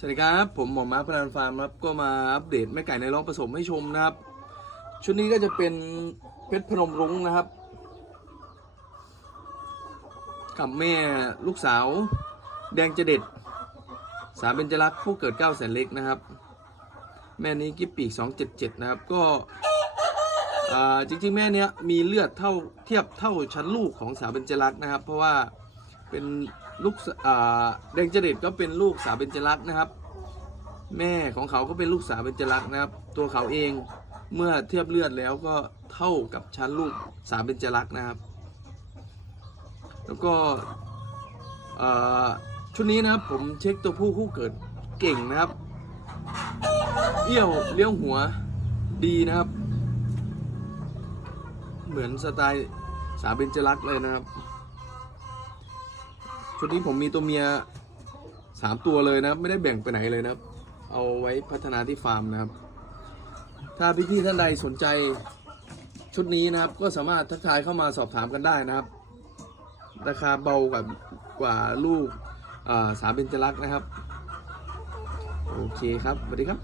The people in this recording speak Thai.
สวัสดีครับ ผมหมอมาร์พลานฟาร์มครับ ก็มาอัปเดตแม่ไก่ในร้องผสมให้ชมนะครับ ชุดนี้ก็จะเป็นเพชรพนมรุ้งนะครับ กับแม่ลูกสาว แดงเจเด็ด สามเบญจรักษ์ผู้เกิดเก้าแสนเล็กนะครับ แม่นี้กิ๊บปีก277นะครับ ก็จริงๆ แม่เนี้ยมีเลือดเท่าเทียบเท่าชั้นลูกของสาวเบญจรักษ์นะครับ เพราะว่า เป็นลูกอ่าแดงเจเด็ดก็เป็นลูกสาวเบญจรักษ์นะครับ แม่ของเขาก็เป็นลูกสาวเบญจรักษ์นะครับ ตัวเขาเองเมื่อเทียบเลือดแล้วก็เท่ากับชั้นลูกสาวเบญจรักษ์นะครับ แล้วก็ชุดนี้นะครับผมเช็คตัวผู้คู่เกิดเก่งนะครับ เอี้ยวเลี้ยวหัวดีนะครับ เหมือนสไตล์สาเบญจรักษ์เลยนะครับ ชุดนี้ผมมีตัวเมียสามตัวเลยนะครับ ไม่ได้แบ่งไปไหนเลยนะครับ เอาไว้พัฒนาที่ฟาร์มนะครับ ถ้าพี่ๆท่านใดสนใจชุดนี้นะครับ ก็สามารถทักทายเข้ามาสอบถามกันได้นะครับ ราคาเบากว่ากว่าลูกสามเบญจรักษ์นะครับ โอเคครับสวัสดีครับ